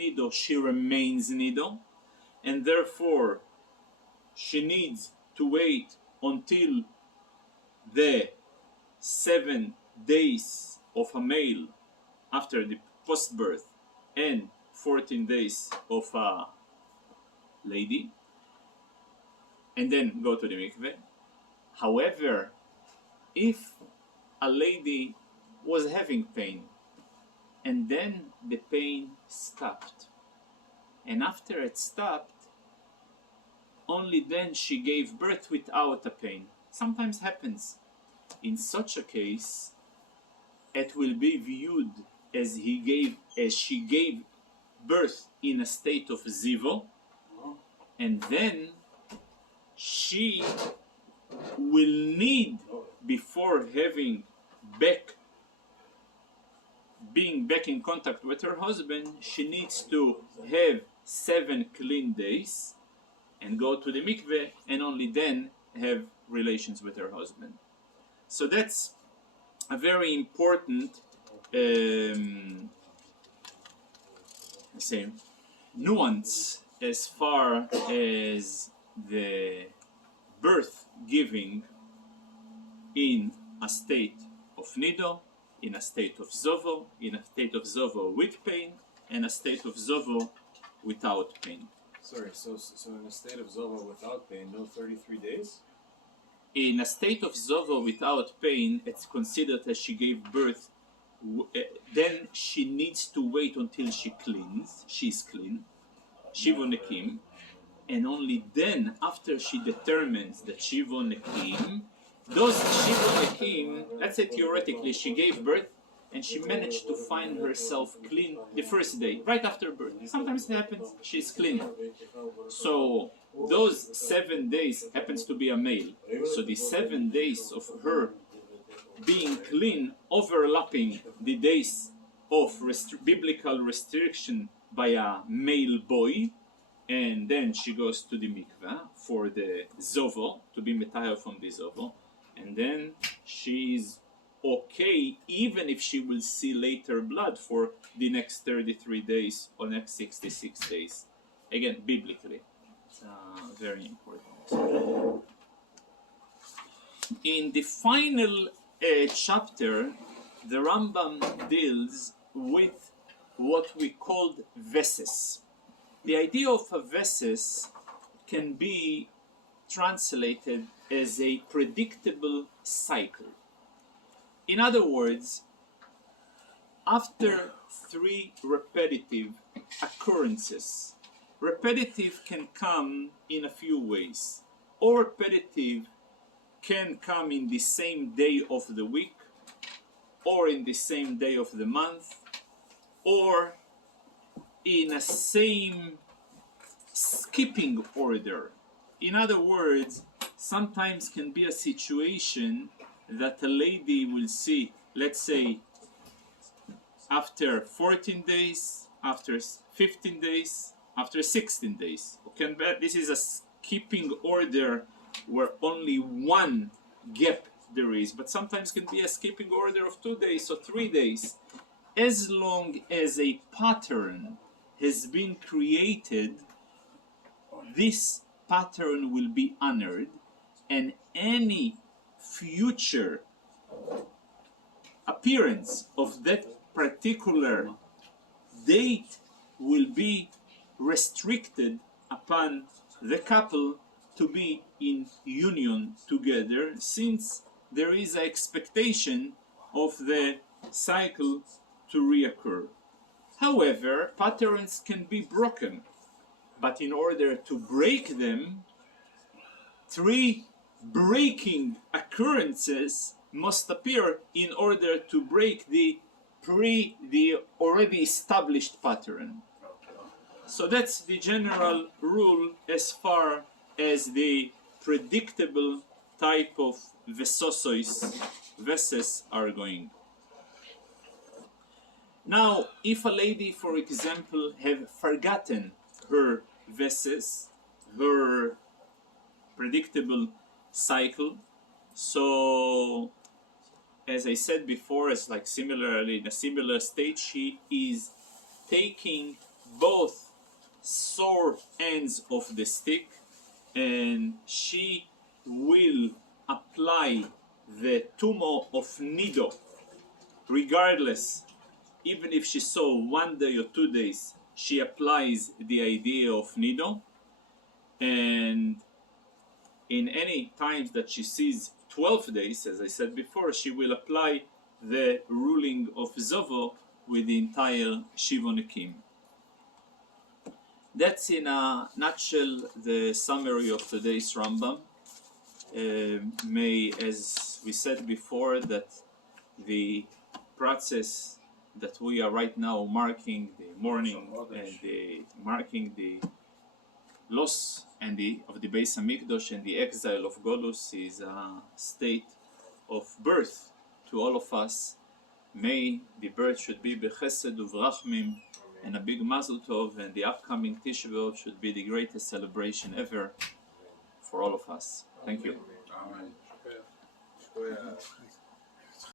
nido, she remains nido, and therefore she needs to wait until the 7 days of a male after the post-birth and 14 days of a lady, and then go to the mikveh. However, if a lady was having pain and then the pain stopped, and after it stopped, only then she gave birth without a pain. Sometimes happens. In such a case, it will be viewed as she gave birth in a state of zivo, and then she will need, before being back in contact with her husband, she needs to have 7 clean days and go to the mikveh, and only then have relations with her husband. So that's a very important nuance as far as the birth giving in a state of nido, in a state of zovo, in a state of zovo with pain, and a state of zovo without pain. Sorry, so in a state of zovo without pain, no 33 days? In a state of zovo without pain, it's considered as she gave birth. Then she needs to wait until she's clean, Shivo Nekim, and only then, after she determines that Shivo Nekim, those Shivo Nekim, let's say theoretically she gave birth and she managed to find herself clean the first day, right after birth. Sometimes it happens, she's clean. So those 7 days happens to be a male. So the 7 days of her being clean overlapping the days of biblical restriction by a male boy, and then she goes to the mikveh for the zovo, to be metayel from the zovo, and then she's okay even if she will see later blood for the next 33 days or next 66 days. Again, biblically. It's very important. In the final chapter, the Rambam deals with what we called veses. The idea of a veses can be translated as a predictable cycle. In other words, after 3 repetitive occurrences, repetitive can come in a few ways. Or repetitive can come in the same day of the week, or in the same day of the month, or in a same skipping order. In other words, sometimes can be a situation that a lady will see, let's say, after 14 days, after 15 days, after 16 days. This is a skipping order where only one gap there is, but sometimes can be a skipping order of 2 days or 3 days. As long as a pattern has been created, this pattern will be honored, and any future appearance of that particular date will be restricted upon the couple to be in union together, since there is an expectation of the cycle to reoccur. However, patterns can be broken, but in order to break them, 3 breaking occurrences must appear in order to break the already established pattern. So that's the general rule as far as the predictable type of veses are going. Now, if a lady, for example, have forgotten her veses, her predictable cycle, so as I said before, as like similarly in a similar state, she is taking both sore ends of the stick, and she will apply the tumor of nido, regardless, even if she saw 1 day or 2 days, she applies the idea of nido, and in any times that she sees 12 days, as I said before, she will apply the ruling of Zovo with the entire Shivonikim. That's in a nutshell the summary of today's Rambam. May, as we said before, that the process that we are right now marking the mourning and marking the loss and of the Beis Hamikdash and the exile of Golus is a state of birth to all of us. May the birth should be bechesed uvrachmim and a big mazel tov, and the upcoming Tisha B'Av should be the greatest celebration ever for all of us. Thank you. Amen.